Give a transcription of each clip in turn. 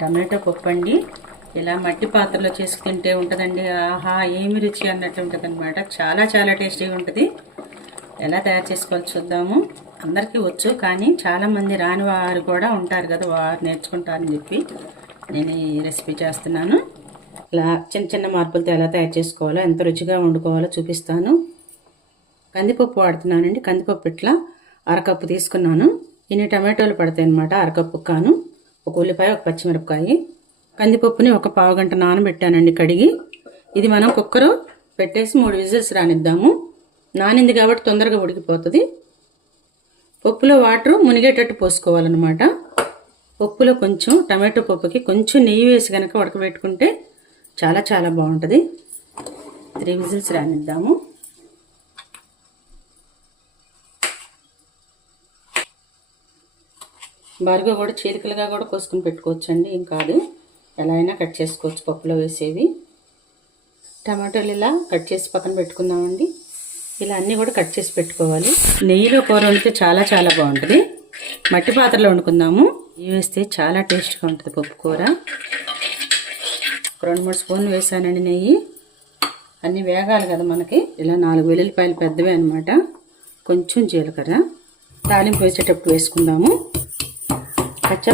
Tomato పప్పు అండి. ఇలా మట్టి పాత్రలో చేసి తింటే ఉంటుందండి. ఆహా, ఏమి రుచి అన్నట్లు ఉంటుంది అనమాట. చాలా చాలా టేస్టీగా ఉంటుంది. ఎలా తయారు చేసుకోవాలో చూద్దాము. అందరికీ వచ్చు, కానీ చాలామంది రాని వారు కూడా ఉంటారు కదా, వారు నేర్చుకుంటారని చెప్పి నేను ఈ రెసిపీ చేస్తున్నాను. ఇలా చిన్న చిన్న మార్పులతో ఎలా తయారు చేసుకోవాలో, ఎంత రుచిగా వండుకోవాలో చూపిస్తాను. కందిపప్పు వాడుతున్నానండి. కందిపప్పు ఇట్లా అరకప్పు తీసుకున్నాను. ఇన్ని టమాటోలు పడతాయి అన్నమాట. అరకప్పు కాను ఒక ఉల్లిపాయ, ఒక పచ్చిమిరపకాయ. కందిపప్పుని ఒక పావు గంట నానబెట్టానండి కడిగి. ఇది మనం కుక్కర్ పెట్టేసి 3 విజిల్స్ రానిద్దాము. నానింది కాబట్టి తొందరగా ఉడికిపోతుంది. పప్పులో వాటర్ మునిగేటట్టు పోసుకోవాలన్నమాట. పప్పులో కొంచెం టమాటో పప్పుకి కొంచెం నెయ్యి వేసి కనుక ఉడకబెట్టుకుంటే చాలా చాలా బాగుంటుంది. 3 విజిల్స్ రానిద్దాము. బారుగా కూడా చీలికలుగా కూడా కోసుకుని పెట్టుకోవచ్చు అండి, ఏం కాదు. ఎలా అయినా కట్ చేసుకోవచ్చు పప్పులో వేసేవి. టమాటోలు ఇలా కట్ చేసి పక్కన పెట్టుకుందామండి. ఇలా అన్నీ కూడా కట్ చేసి పెట్టుకోవాలి. నెయ్యిలో కూర వండితే చాలా చాలా బాగుంటుంది. మట్టి పాత్రలో వండుకుందాము. నెయ్యి వేస్తే చాలా టేస్ట్గా ఉంటుంది పప్పు కూర. 2-3 స్పూన్లు వేసానండి నెయ్యి. అన్నీ వేగాలి కదా మనకి. ఇలా 4 వెల్లుల్లిపాయలు పెద్దవే అనమాట. కొంచెం జీలకర్ర తాలింపు వేసేటప్పుడు వేసుకుందాము.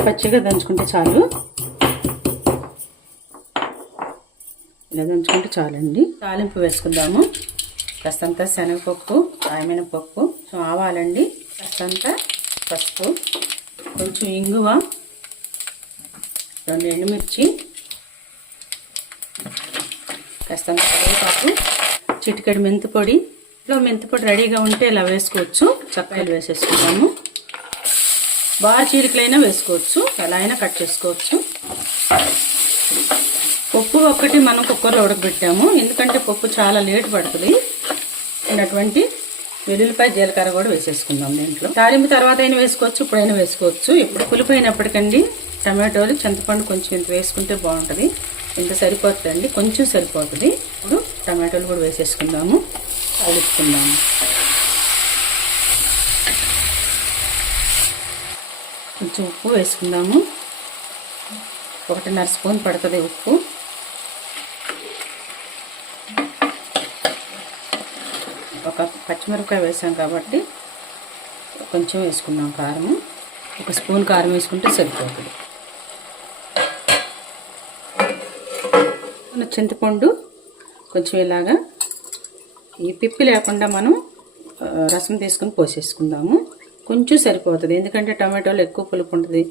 పచ్చిగా దంచుకుంటే చాలు. ఇలా దంచుకుంటే చాలండి. తాలింపు వేసుకుందాము. కాస్తంత శనగపప్పు, పప్పు, ఆవాలండి, కాస్తంత పసుపు, కొంచెం ఇంగువ, 2 ఎండుమిర్చి, కాస్తంత కరివేపాకు, చిటికెడు మెంతిపొడి. ఇలా మెంతిపొడి రెడీగా ఉంటే ఇలా వేసుకోవచ్చు. చక్కాయలు వేసేసుకుందాము. బాగా చీలికలైనా వేసుకోవచ్చు, ఎలా అయినా కట్ చేసుకోవచ్చు. పప్పు ఒక్కటి మనం కుక్కర్లో ఉడకబెట్టాము, ఎందుకంటే పప్పు చాలా లేట్ పడుతుంది. అటువంటి వెల్లుల్లిపాయ, జీలకర్ర కూడా వేసేసుకుందాం దీంట్లో. తాలింపు తర్వాత అయినా వేసుకోవచ్చు, ఇప్పుడైనా వేసుకోవచ్చు. ఇప్పుడు పులిపోయినప్పటికండి టమాటోలు, చింతపండు కొంచెం ఇంత వేసుకుంటే బాగుంటుంది. ఇంత సరిపోతుందండి, కొంచెం సరిపోతుంది. ఇప్పుడు టమాటోలు కూడా వేసేసుకుందాము, కలుపుకుందాము. కొంచెం ఉప్పు వేసుకుందాము. 1.5 స్పూన్ పడుతుంది ఉప్పు. ఒక పచ్చిమిరపకాయ వేసాం కాబట్టి కొంచెం వేసుకుందాం కారము. 1 స్పూన్ కారం వేసుకుంటే సరిపోతుంది. చింతపండు కొంచెం ఇలాగా ఈ పిప్పి లేకుండా మనం రసం తీసుకుని పోసేసుకుందాము. కొంచెం సరిపోతుంది, ఎందుకంటే టమాటోలు ఎక్కువ పులుపు ఉంటుంది.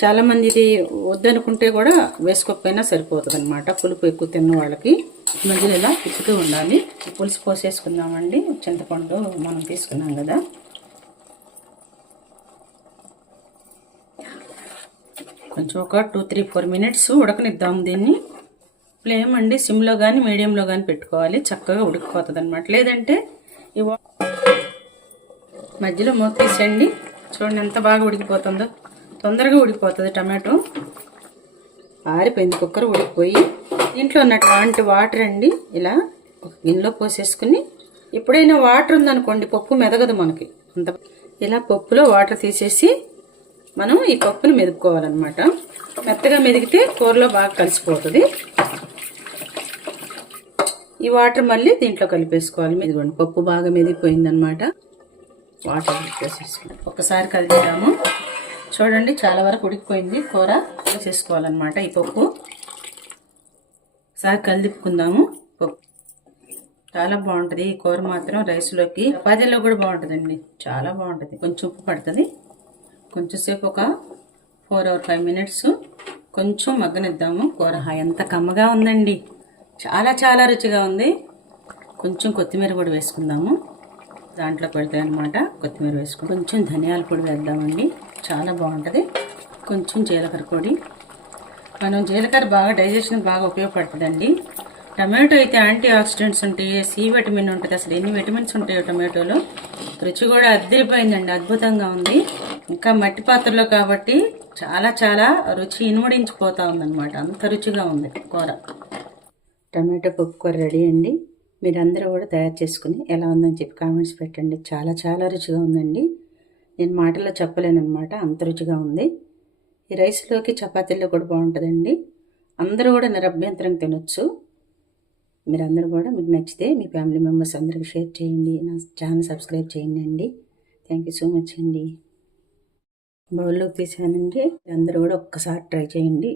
చాలామంది ఇది వద్దనుకుంటే కూడా వేసుకోకపోయినా సరిపోతుంది అనమాట, పులుపు ఎక్కువ తిన్న వాళ్ళకి. మధ్యలో ఇలా తిప్పుతూ ఉండాలి. పులుసు పోసేసుకుందామండి. చింతపండు మనం తీసుకున్నాం కదా. కొంచెం ఒక 2-3-4 మినిట్స్ ఉడకనిద్దాము దీన్ని. ఫ్లేమ్ అండి సిమ్లో కానీ మీడియంలో కానీ పెట్టుకోవాలి, చక్కగా ఉడికిపోతుంది అనమాట. లేదంటే మధ్యలో మూత తీసేయండి. చూడండి ఎంత బాగా ఉడికిపోతుందో. తొందరగా ఉడికిపోతుంది. టమాటో ఆరిపోయింది, కుక్కర్ ఉడికిపోయి. దీంట్లో ఉన్నటువంటి వాటర్ అండి ఇలా ఒక గిన్నెలో పోసేసుకుని, ఎప్పుడైనా వాటర్ ఉందనుకోండి పప్పు మెదగదు మనకి అంత. ఇలా పప్పులో వాటర్ తీసేసి మనం ఈ పప్పుని మెదుపుకోవాలన్నమాట. మెత్తగా మెదిగితే కూరలో బాగా కలిసిపోతుంది. ఈ వాటర్ మళ్ళీ దీంట్లో కలిపేసుకోవాలి. ఇదిగోండి పప్పు బాగా మెదిగిపోయిందనమాట. వాటర్ వేసేసుకుంటాం. ఒక్కసారి కలిపేద్దాము. చూడండి చాలా వరకు ఉడికిపోయింది కూర. చేసుకోవాలన్నమాట ఈ పప్పు. ఒకసారి కలిపుకుందాము. పప్పు చాలా బాగుంటుంది ఈ కూర మాత్రం. రైస్లోకి, చపాతీలో కూడా బాగుంటుందండి, చాలా బాగుంటుంది. కొంచెం ఉప్పు పడుతుంది. కొంచెం సేపు ఒక 4 or 5 మినిట్స్ కొంచెం మగ్గనిద్దాము కూర. ఎంత కమ్మగా ఉందండి, చాలా చాలా రుచిగా ఉంది. కొంచెం కొత్తిమీర కూడా వేసుకుందాము. దాంట్లో పెడతాయి అనమాట. కొత్తిమీర వేసుకుని కొంచెం ధనియాల పొడి వేద్దామండి, చాలా బాగుంటుంది. కొంచెం జీలకర్ర పొడి. మనం జీలకర్ర బాగా డైజెషన్ బాగా ఉపయోగపడుతుందండి. టమాటో అయితే యాంటీ ఆక్సిడెంట్స్ ఉంటాయి, సి విటమిన్ ఉంటుంది. అసలు ఎన్ని విటమిన్స్ ఉంటాయో టమాటోలో. రుచి కూడా అద్దరిపోయిందండి, అద్భుతంగా ఉంది. ఇంకా మట్టి పాత్రలో కాబట్టి చాలా చాలా రుచి ఇనుమడించిపోతూ ఉందన్నమాట, అంత రుచిగా ఉంది కూర. టమాటో పప్పు కూర రెడీ అండి. మీరందరూ కూడా తయారు చేసుకుని ఎలా ఉందని చెప్పి కామెంట్స్ పెట్టండి. చాలా చాలా రుచిగా ఉందండి. నేను మాటల్లో చెప్పలేనమాట, అంత రుచిగా ఉంది. ఈ రైస్లోకి చపాతీల్లో కూడా బాగుంటుందండి. అందరూ కూడా నిరభ్యంతరం తినొచ్చు. మీరందరూ కూడా మీకు నచ్చితే మీ ఫ్యామిలీ మెంబర్స్ అందరికీ షేర్ చేయండి. నా ఛానల్ సబ్స్క్రైబ్ చేయండి అండి. థ్యాంక్ యూ సో మచ్ అండి. బౌల్లోకి తీసానండి. అందరూ కూడా ఒక్కసారి ట్రై చేయండి.